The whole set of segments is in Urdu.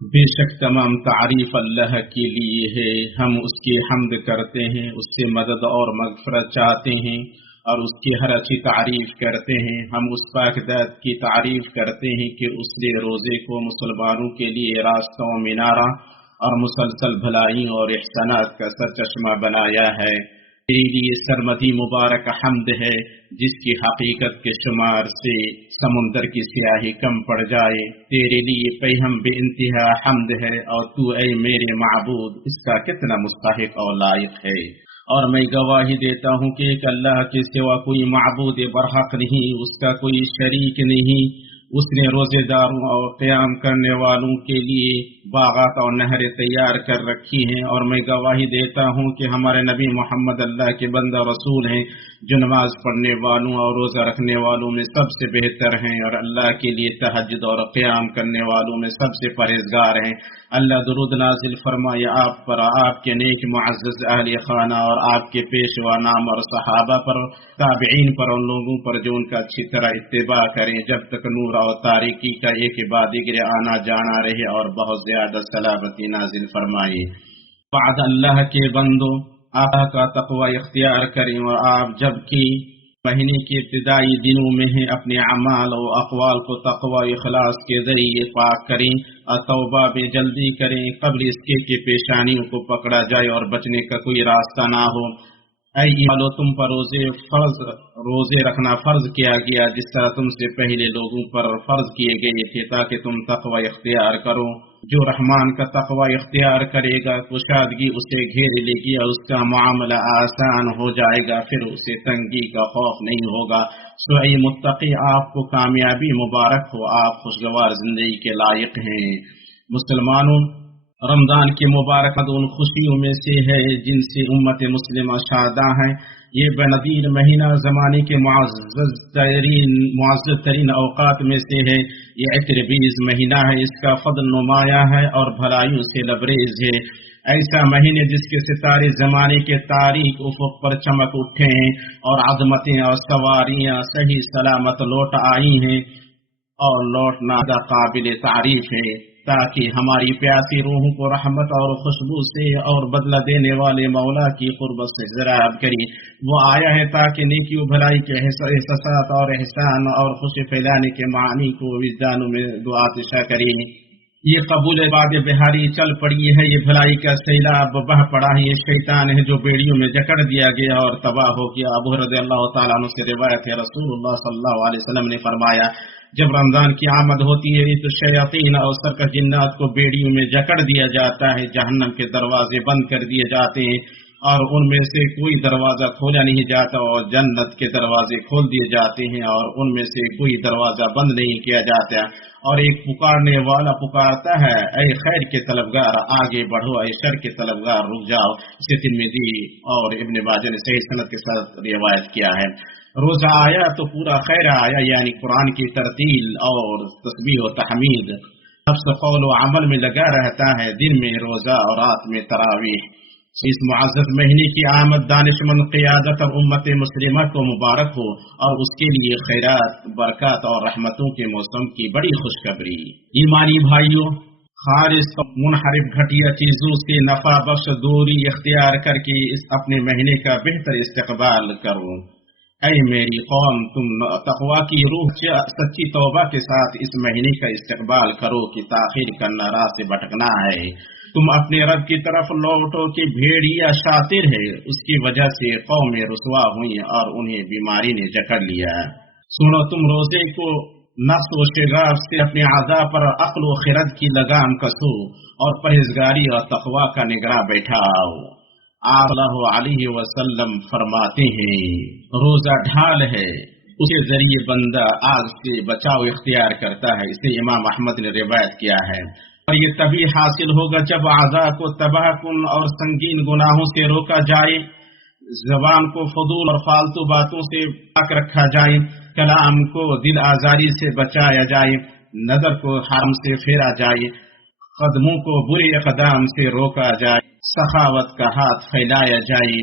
بے شک تمام تعریف اللہ کے لیے ہے، ہم اس کی حمد کرتے ہیں، اس سے مدد اور مغفرت چاہتے ہیں اور اس کی ہر اچھی تعریف کرتے ہیں۔ ہم اس پاک ذات کی تعریف کرتے ہیں کہ اس نے روزے کو مسلمانوں کے لیے راستہ و مینارہ اور مسلسل بھلائی اور احسانات کا سرچشمہ بنایا ہے۔ تیرے لیے سرمدی مبارک حمد ہے جس کی حقیقت کے شمار سے سمندر کی سیاہی کم پڑ جائے۔ تیرے لیے پیہم بے انتہا حمد ہے اور تو اے میرے معبود اس کا کتنا مستحق اور لائق ہے۔ اور میں گواہی دیتا ہوں کہ ایک اللہ کے سوا کوئی معبود برحق نہیں، اس کا کوئی شریک نہیں۔ اس نے روزے داروں اور قیام کرنے والوں کے لیے باغات اور نہریں تیار کر رکھی ہیں، اور میں گواہی دیتا ہوں کہ ہمارے نبی محمد اللہ کے بندہ رسول ہیں جو نماز پڑھنے والوں اور روزہ رکھنے والوں میں سب سے بہتر ہیں، اور اللہ کے لیے تہجد اور قیام کرنے والوں میں سب سے پرہیزگار ہیں۔ اللہ درود نازل فرمائے آپ پر، آپ کے نیک معزز اہل خانہ اور آپ کے پیشوا نام اور صحابہ پر، تابعین پر، ان لوگوں پر جو ان کا اچھی طرح اتباع کریں جب تک نور اور تاریکی کا ایک بعد دیگر آنا جانا رہے، اور بہت زیادہ سلامتی نازل فرمائے۔ بعد اللہ کے بندو، اللہ کا تقوی اختیار کریں، اور آپ جب کہ مہینے کے ابتدائی دنوں میں ہیں اپنے اعمال و اقوال کو تقوی و اخلاص کے ذریعے پاک کریں اور توبہ میں جلدی کریں قبل اس کے کہ پیشانیوں کو پکڑا جائے اور بچنے کا کوئی راستہ نہ ہو۔ اے ایمانو، تم پر روزے رکھنا فرض کیا گیا جس طرح تم سے پہلے لوگوں پر فرض کیے گئے تھے تاکہ تم تقوی اختیار کرو۔ جو رحمان کا تقوی اختیار کرے گا کشادگی اسے گھیر لے گی اور اس کا معاملہ آسان ہو جائے گا، پھر اسے تنگی کا خوف نہیں ہوگا۔ سو اے متقی، آپ کو کامیابی مبارک ہو، آپ خوشگوار زندگی کے لائق ہیں۔ مسلمانوں، رمضان کی مبارکت ان خوشیوں میں سے ہے جن سے امت مسلمہ شاداں ہے۔ یہ بنظیر مہینہ زمانے کے معزز ترین اوقات میں سے ہے۔ یہ عطربیز مہینہ ہے، اس کا فضل نمایاں ہے اور بھلائیوں سے لبریز ہے۔ ایسا مہینے جس کے ستارے زمانے کے تاریک افق پر چمک اٹھے ہیں اور عظمتیں اور سواریاں صحیح سلامت لوٹ آئی ہیں، اور لوٹنا قابل تعریف ہے تاکہ ہماری پیاسی روحوں کو رحمت اور خوشبو سے اور بدلہ دینے والے مولا کی قربت سے زراب کری۔ وہ آیا ہے تاکہ نیکی و بھلائی کے احساسات اور احسان اور خوشی پھیلانے کے معنی کو وجدانوں میں آتشہ کریں۔ یہ قبول باد بہاری چل پڑی ہے، یہ بھلائی کا سیلاب بہ پڑا ہے، یہ شیطان ہے جو بیڑیوں میں جکڑ دیا گیا اور تباہ ہو گیا۔ ابو رضی اللہ تعالیٰ عنہ سے روایت ہے، رسول اللہ صلی اللہ علیہ وسلم نے فرمایا، جب رمضان کی آمد ہوتی ہے تو شیاطین اور سرکش جنات کو بیڑیوں میں جکڑ دیا جاتا ہے، جہنم کے دروازے بند کر دیے جاتے ہیں اور ان میں سے کوئی دروازہ کھولا نہیں جاتا، اور جنت کے دروازے کھول دیے جاتے ہیں اور ان میں سے کوئی دروازہ بند نہیں کیا جاتا، اور ایک پکارنے والا پکارتا ہے، اے خیر کے طلبگار آگے بڑھو، اے شر کے طلبگار رک جاؤ۔ اسے ترمذی اور ابن ماجہ نے صحیح سند کے ساتھ روایت کیا ہے۔ روزہ آیا تو پورا خیر آیا، یعنی قرآن کی ترتیل اور تسبیح و تحمید نفس قول و عمل میں لگا رہتا ہے، دن میں روزہ اور رات میں تراویح۔ اس معزز مہینے کی آمد دانشمند قیادت اور امت مسلمہ کو مبارک ہو، اور اس کے لیے خیرات، برکات اور رحمتوں کے موسم کی بڑی خوشخبری۔ ایمانی بھائیوں، خالص منحرف گھٹیا چیزوں سے نفع بخش دوری اختیار کر کے اس اپنے مہینے کا بہتر استقبال کرو۔ اے میری قوم، تم تقوی کی روح سچی توبہ کے ساتھ اس مہینے کا استقبال کرو کہ تاخیر کرنا راہ سے بھٹکنا ہے۔ تم اپنے رب کی طرف لوٹو کہ بھیڑیا شاطر ہے، اس کی وجہ سے قوم رسوا ہوئی اور انہیں بیماری نے جکڑ لیا۔ سنو، تم روزے کو نفس و شغاف سے اپنے اعضاء پر عقل و خرد کی لگام کسو اور پرہیزگاری اور تقوی کا نگراں بیٹھاؤ۔ آپ صلی اللہ علیہ وسلم فرماتے ہیں، روزہ ڈھال ہے، اس کے ذریعے بندہ آگ سے بچاؤ اختیار کرتا ہے۔ اسے امام احمد نے روایت کیا ہے، اور یہ تبھی حاصل ہوگا جب اعضاء کو تباہ کن اور سنگین گناہوں سے روکا جائے، زبان کو فضول اور فالتو باتوں سے پاک رکھا جائے، کلام کو دل آزاری سے بچایا جائے، نظر کو حرام سے پھیرا جائے، قدموں کو برے اقدام سے روکا جائے، سخاوت کا ہاتھ پھیلایا جائے،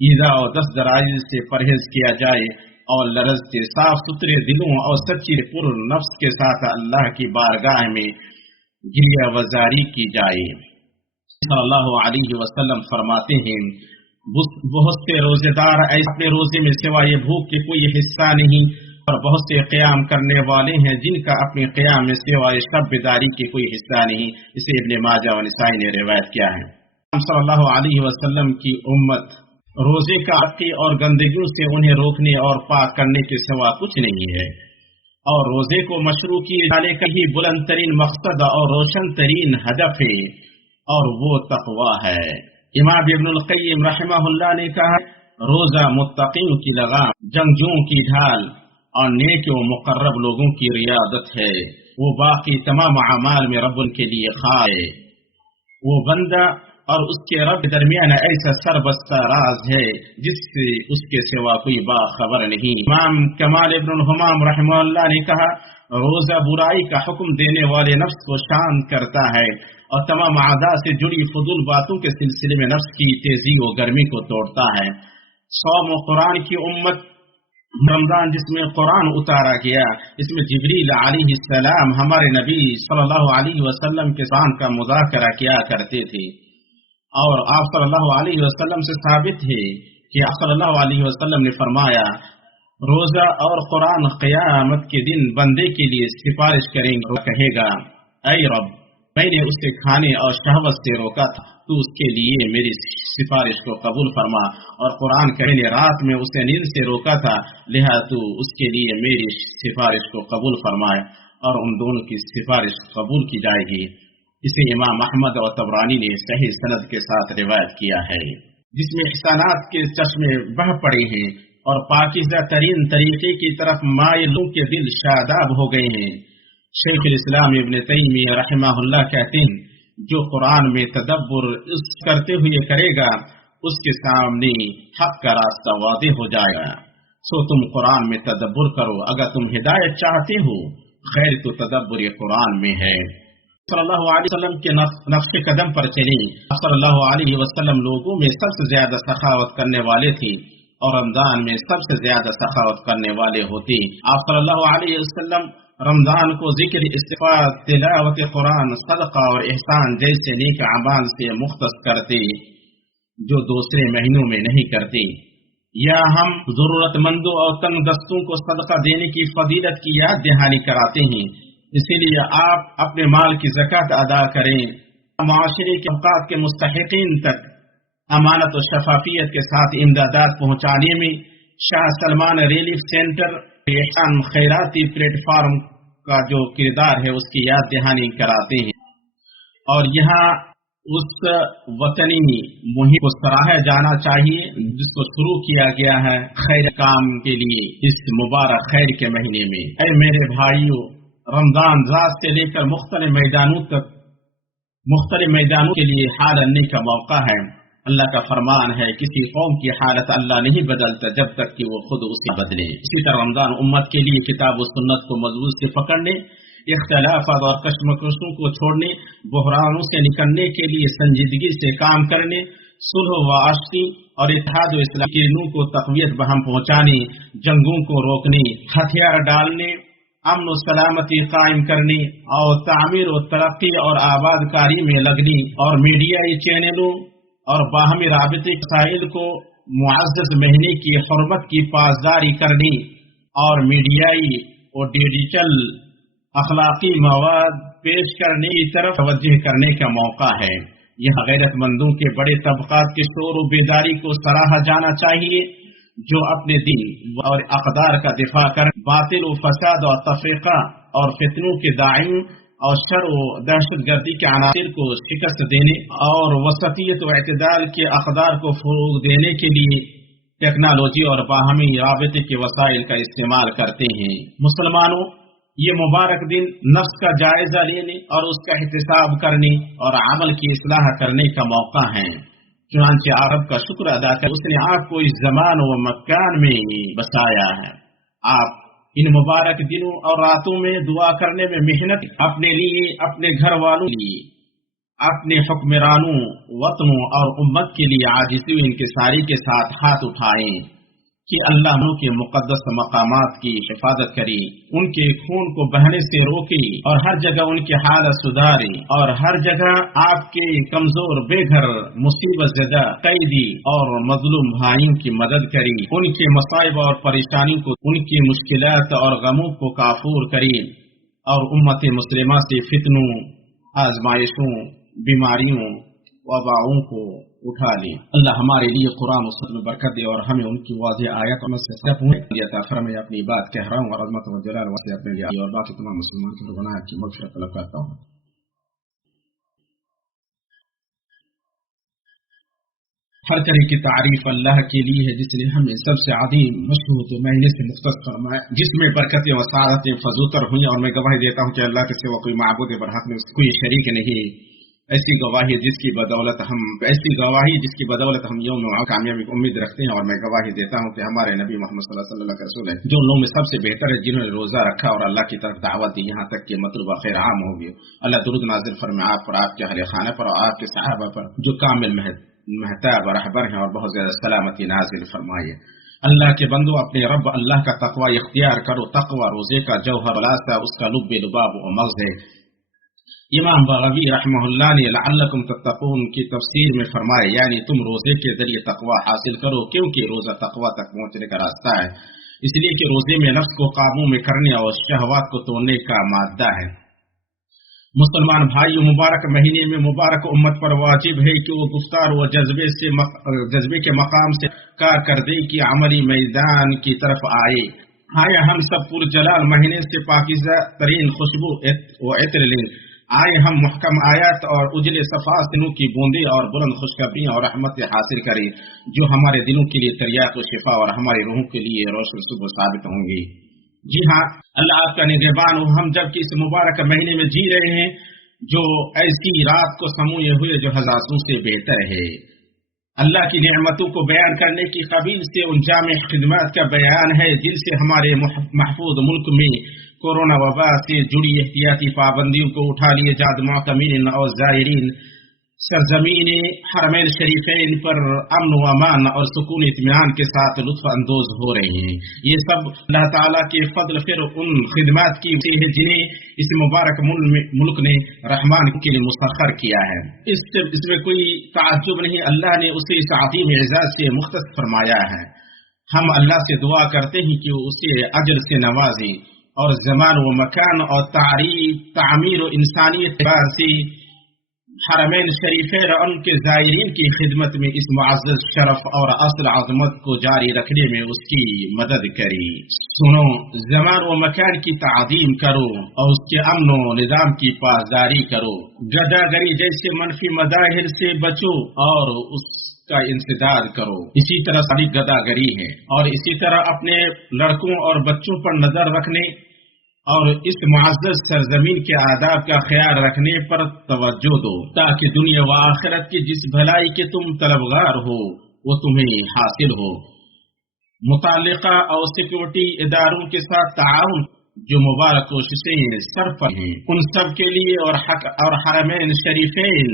ایذا و دست درازی سے پرہیز کیا جائے، اور لرزتے صاف ستھرے دلوں اور سچی پر نفس کے ساتھ اللہ کی بارگاہ میں گریہ وزاری کی جائے۔ صلی اللہ علیہ وسلم فرماتے ہیں بہت سے روزے دار ایسے اپنے روزے میں سوائے بھوک کے کوئی حصہ نہیں، اور بہت سے قیام کرنے والے ہیں جن کا اپنے قیام میں سوائے شب بیداری کے کوئی حصہ نہیں۔ اسے ابن ماجہ و نسائی نے روایت کیا ہے۔ صلی اللہ علیہ وسلم کی امت روزے کا عقی اور گندگیوں سے انہیں روکنے اور پاک کرنے کے سوا کچھ نہیں ہے، اور روزے کو مشروع کیے جانے کا ہی بلند ترین مقصد اور روشن ترین ہدف ہے، اور وہ تقوی ہے۔ امام ابن القیم رحمہ اللہ نے کہا روزہ متقیوں کی لگام، جنگجوؤں کی ڈھال اور نیک و مقرب لوگوں کی ریاضت ہے۔ وہ باقی تمام اعمال میں رب کے لیے خاص ہے۔ وہ بندہ اور اس کے رب کے درمیان ایسا سربستہ راز ہے جس سے اس کے سوا کوئی باخبر نہیں۔ امام کمال ابن الحمام رحمہ اللہ نے کہا روزہ برائی کا حکم دینے والے نفس کو شانت کرتا ہے اور تمام اعضاء سے جڑی فضول باتوں کے سلسلے میں نفس کی تیزی و گرمی کو توڑتا ہے۔ صوم و قرآن کی امت رمضان جس میں قرآن اتارا گیا، اس میں جبریل علیہ السلام ہمارے نبی صلی اللہ علیہ وسلم کے سان کا مذاکرہ کیا کرتے تھے، اور آپ صلی اللہ علیہ وسلم سے ثابت ہے کہ آپ صلی اللہ علیہ وسلم نے فرمایا روزہ اور قرآن قیامت کے دن بندے کے لیے سفارش کریں گے، کہے گا اے رب میں نے اسے کھانے اور شہوت سے روکا تھا، تو اس کے لیے میری سفارش کو قبول فرما، اور قرآن کہ نے رات میں اسے نیند سے روکا تھا، لہذا تو اس کے لیے میری سفارش کو قبول فرمائے، اور ان دونوں کی سفارش قبول کی جائے گی۔ اسے امام احمد اور طبرانی نے صحیح سند کے ساتھ روایت کیا ہے، جس میں احسانات کے چشمے بہہ پڑے ہیں اور پاکیزہ ترین طریقے کی طرف مائلوں کے دل شاداب ہو گئے ہیں۔ شیخ الاسلام ابن تیمیہ رحمہ اللہ کہتے ہیں جو قرآن میں تدبر اس کرتے ہوئے کرے گا اس کے سامنے حق کا راستہ واضح ہو جائے گا۔ سو تم قرآن میں تدبر کرو، اگر تم ہدایت چاہتے ہو خیر تو تدبر یہ قرآن میں ہے۔ صلی اللہ علیہ وسلم کے نقش قدم پر چلیں۔ صلی اللہ علیہ وسلم لوگوں میں سب سے زیادہ سخاوت کرنے والے تھے، اور رمضان میں سب سے زیادہ سخاوت کرنے والے ہوتے۔ آپ صلی اللہ علیہ وسلم رمضان کو ذکر، استغفار، تلاوت قرآن، صدقہ اور احسان جیسے نیک اعمال سے مختص کرتے جو دوسرے مہینوں میں نہیں کرتے۔ یا ہم ضرورت مندوں اور تنگ دستوں کو صدقہ دینے کی فضیلت کی یاد دہانی کراتے ہیں، اسی لیے آپ اپنے مال کی زکوٰۃ ادا کریں۔ معاشرے کے اوقات کے مستحقین تک امانت و شفافیت کے ساتھ امدادات پہنچانے میں شاہ سلمان ریلیف سینٹر احسان خیراتی پلیٹ فارم کا جو کردار ہے اس کی یاد دہانی کراتے ہیں، اور یہاں اس وطنی مہم کو سراہا جانا چاہیے جس کو شروع کیا گیا ہے خیر کام کے لیے اس مبارک خیر کے مہینے میں۔ اے میرے بھائیوں، رمضان ذات سے لے کر مختلف میدانوں تک مختلف میدانوں کے لیے حال اننے کا موقع ہے۔ اللہ کا فرمان ہے کسی قوم کی حالت اللہ نہیں بدلتا جب تک کہ وہ خود اس کی بدلے۔ اسی طرح رمضان امت کے لیے کتاب و سنت کو مضبوط سے پکڑنے، اختلافات اور کشمکشوں کو چھوڑنے، بحرانوں سے نکلنے کے لیے سنجیدگی سے کام کرنے، صلح و آشتی اور اتحاد و اصلاح کے روح کو تقویت بہم پہنچانے، جنگوں کو روکنے، ہتھیار ڈالنے، امن و سلامتی قائم کرنے اور تعمیر و ترقی اور آباد کاری میں لگنے، اور میڈیائی چینلوں اور باہمی رابطے وسائل کو معزز مہینے کی حرمت کی پاسداری کرنے اور میڈیائی اور ڈیجیٹل اخلاقی مواد پیش کرنے کی طرف توجہ کرنے کا موقع ہے۔ یہ غیرت مندوں کے بڑے طبقات کے شعور و بیداری کو سراہا جانا چاہیے جو اپنے دین اور اقدار کا دفاع کر باطل و فساد اور تفرقہ اور فتنوں کے داعیوں اور شر و دہشت گردی کے عناصر کو شکست دینے اور وسطیت و اعتدال کے اقدار کو فروغ دینے کے لیے ٹیکنالوجی اور باہمی رابطے کے وسائل کا استعمال کرتے ہیں۔ مسلمانوں، یہ مبارک دن نفس کا جائزہ لینے اور اس کا احتساب کرنے اور عمل کی اصلاح کرنے کا موقع ہے۔ چنانچہ آپ کا شکر ادا کر اس نے آپ کو اس زمان و مکان میں بسایا ہے۔ آپ ان مبارک دنوں اور راتوں میں دعا کرنے میں محنت، اپنے لیے، اپنے گھر والوں کے لیے، اپنے حکمرانوں، وطنوں اور امت کے لیے عاجزی و انکساری کے ساتھ ہاتھ اٹھائیں۔ کہ اللہ کے مقدس مقامات کی حفاظت کری، ان کے خون کو بہنے سے روکی اور ہر جگہ ان کی حالت سدھاری، اور ہر جگہ آپ کے کمزور بے گھر مصیبت زدہ قیدی اور مظلوم بھائیوں کی مدد کری، ان کے مصائب اور پریشانی کو، ان کی مشکلات اور غموں کو کافور کری، اور امت مسلمہ سے فتنوں، آزمائشوں، بیماریوں، وباؤں کو اٹھا لی۔ اللہ ہمارے لیے قرآن و سنت میں برکت دے اور ہمیں ان کی واضح آیات سے فرمائے۔ اپنی بات کہہ رہا ہوں اور عظمت و جلال واسطے اپنے لیے اور باقی تمام مسلمان کے گناہ کی مغفرت طلب کرتا ہوں۔ ہر طرح کی تعریف اللہ کے لیے ہے جس نے ہمیں سب سے عظیم مشہور مہینے سے مختص فرمایا، جس میں برکتیں و سعادتیں فزوتر ہوئیں، اور میں گواہی دیتا ہوں کہ اللہ کے سوا کوئی معبود برحق میں کوئی شریک نہیں۔ ایسی گواہی جس کی بدولت ہم یوم کامیابی کی امید رکھتے ہیں، اور میں گواہی دیتا ہوں کہ ہمارے نبی محمد صلی اللہ علیہ وسلم کا رسول ہے، جو لوگوں میں سب سے بہتر ہے، جنہوں نے روزہ رکھا اور اللہ کی طرف دعوت دی یہاں تک کہ مطلوب خیر عام ہو گیا۔ اللہ درود نازل فرمائے آپ پر، آپ کے اہل خانہ پر اور آپ کے صحابہ پر جو کامل محتاب اور رہبر ہیں، اور بہت زیادہ سلامتی نازل فرمائے۔ اللہ کے بندو، اپنے رب اللہ کا تقوی اختیار کرو۔ تقوی روزے کا جوہر خلاصہ، اس کا لب لباب و مغز ہے۔ امام بغوی رحمہ اللہ نے لعلکم تتقون کی تفسیر میں فرمائے، یعنی تم روزے کے ذریعے تقوی حاصل کرو، کیونکہ روزہ تقوی تک پہنچنے کا راستہ ہے، اس لیے کہ روزے میں نفس کو قابو میں کرنے اور شہوات کو توڑنے کا مادہ ہے۔ مسلمان بھائی، مبارک مہینے میں مبارک امت پر واجب ہے کہ وہ گفتار و جذبے کے مقام سے کارکردگی کی عملی میدان کی طرف آئے۔ آئے ہم سب پرجلال مہینے سے پاکیزہ ترین خوشبو و عطر لیں، آئے ہم محکم آیات اور اجلے صفاصنوں کی بوندیں اور بلند خوشخبریاں اور رحمت حاصل کریں، جو ہمارے دلوں کے لیے تریاق و شفا اور ہماری روحوں کے لیے روشن صبح ثابت ہوں گی۔ جی ہاں، اللہ آپ کا نگہبان ہو۔ ہم جب کہ اس مبارک مہینے میں جی رہے ہیں، جو ایسی رات کو سموئے ہوئے جو ہزاروں سے بہتر ہے۔ اللہ کی نعمتوں کو بیان کرنے کی قبیل سے ان جامع خدمات کا بیان ہے جن سے ہمارے محفوظ ملک میں کورونا وبا سے جڑی احتیاطی پابندیوں کو اٹھا لیے جاد معتمرین اور زائرین سرزمین حرمین شریفین پر امن و امان اور سکون اطمینان کے ساتھ لطف اندوز ہو رہے ہیں۔ یہ سب اللہ تعالیٰ کے فضل پھر ان خدمات کی ہے جنہیں اس مبارک ملک نے رحمان کے لیے مسخر کیا ہے۔ اس میں کوئی تعجب نہیں، اللہ نے اسے اس عظیم اعزاز سے مختص فرمایا ہے۔ ہم اللہ سے دعا کرتے ہیں کہ وہ اسے اجر سے نوازے، اور زمان و مکان اور تعمیر و انسانی اعتبار سے حرمین شریفین اور ان کے زائرین کی خدمت میں اس معزز شرف اور اصل عظمت کو جاری رکھنے میں اس کی مدد کری۔ سنو، زمان و مکان کی تعظیم کرو اور اس کے امن و نظام کی پاسداری کرو۔ گداگری جیسے منفی مظاہر سے بچو اور اس کا انسداد کرو۔ اسی طرح ساری گداگری ہے، اور اسی طرح اپنے لڑکوں اور بچوں پر نظر رکھنے اور اس معزز سرزمین کے آداب کا خیال رکھنے پر توجہ دو، تاکہ دنیا و آخرت کی جس بھلائی کے تم طلبگار ہو وہ تمہیں حاصل ہو۔ متعلقہ اور سیکورٹی اداروں کے ساتھ تعاون جو مبارک کوششیں سر پر ہیں، ان سب کے لیے اور حرمین شریفین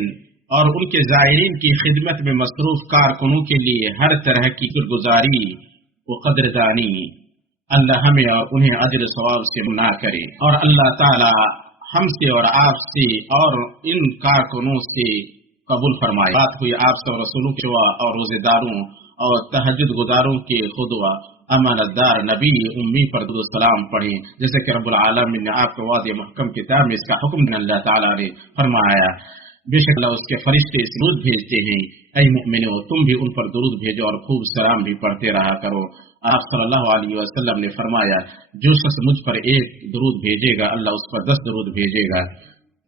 اور ان کے زائرین کی خدمت میں مصروف کارکنوں کے لیے ہر طرح کی گزاری و قدردانی اللہ ہمیں اور انہیں اجر ثواب سے منا کرے، اور اللہ تعالی ہم سے اور آپ سے اور ان کارکنوں سے قبول فرمائے۔ بات ہوئی آپ سے رسولوں کے اور روزے داروں اور تہجد گزاروں کے خدوہ امانت دار نبی امی پر درود و سلام پڑھیں، جیسے کہ رب العالمین نے آپ کو واضح محکم کتاب میں اس کا حکم دیا۔ اللہ تعالی نے فرمایا، بے شک اللہ اس کے فرشتے درود بھیجتے ہیں، اے مومنو تم بھی ان پر درود بھیجو اور خوب سلام بھی پڑھتے رہا کرو۔ آپ صلی اللہ علیہ وسلم نے فرمایا، جو شخص مجھ پر ایک درود بھیجے گا اللہ اس پر 10 درود بھیجے گا۔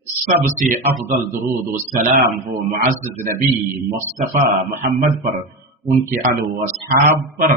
سب سے افضل درود و سلام وہ معزز نبی مصطفیٰ محمد پر، ان کے آل و اصحاب پر